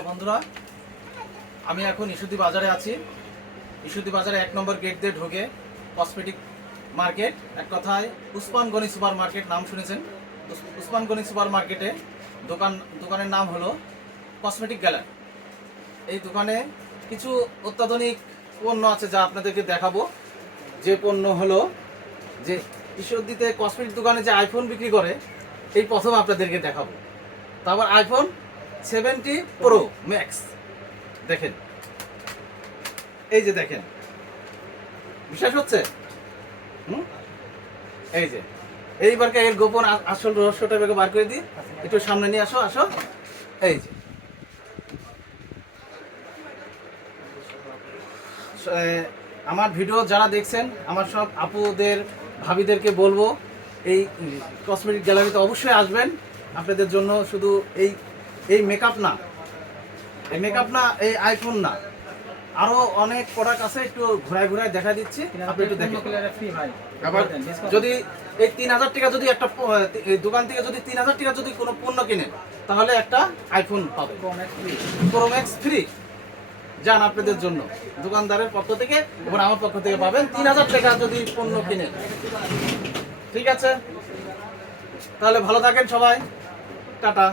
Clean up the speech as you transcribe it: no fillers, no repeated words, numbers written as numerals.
Hello বন্ধুরা, আমি এখন ইস্যুদি বাজারে আছি। ইস্যুদি বাজারে 1 নম্বর গেট দিয়ে ঢুকে কসমেটিক মার্কেট, এক কথায় উসমান গনি সুপার মার্কেট নাম শুনেছেন। উসমান গনি সুপার মার্কেটে দোকানের নাম হলো কসমেটিক গ্যালারি। এই দোকানে কিছু অত্যাধুনিক পণ্য আছে যা আপনাদেরকে দেখাবো। যে পণ্য হলো যে ইস্যুদিতে কসমেটিক দোকানে যে আইফোন বিক্রি করে, এই প্রথম আপনাদেরকে দেখাবো। তারপর আইফোন 70 প্রো ম্যাক্স দেখেন, এই যে দেখেন, বিশ্বাস হচ্ছে? এই যে এইবারকে এর গোপন আসল রহস্যটা বার করে দিই, একটু সামনে নিয়ে আসো আসো। এই যে আমার ভিডিও যারা দেখছেন, আমার সব আপুদের ভাবিদেরকে বলবো এই কসমেটিক গ্যালারিতে অবশ্যই আসবেন। আপনাদের জন্য শুধু এই মেকআপ না, এই আইফোন না, আরো অনেক প্রোডাক্ট আছে। একটু ঘুরায় দেখা দিচ্ছি, আপনি একটু দেখেন। আবার যদি এই 3000 টাকা যদি একটা দোকান থেকে যদি 3000 টাকা যদি কোনো পণ্য কিনেন, তাহলে একটা আইফোন পাবেন প্রো ম্যাক্স ফ্রি। যান আপনাদের জন্য দোকানদারের পক্ষ থেকে এবং আমার পক্ষ থেকে পাবেন 3000 টাকা যদি পণ্য কিনেন। ঠিক আছে, তাহলে ভালো থাকেন সবাই, টাটা।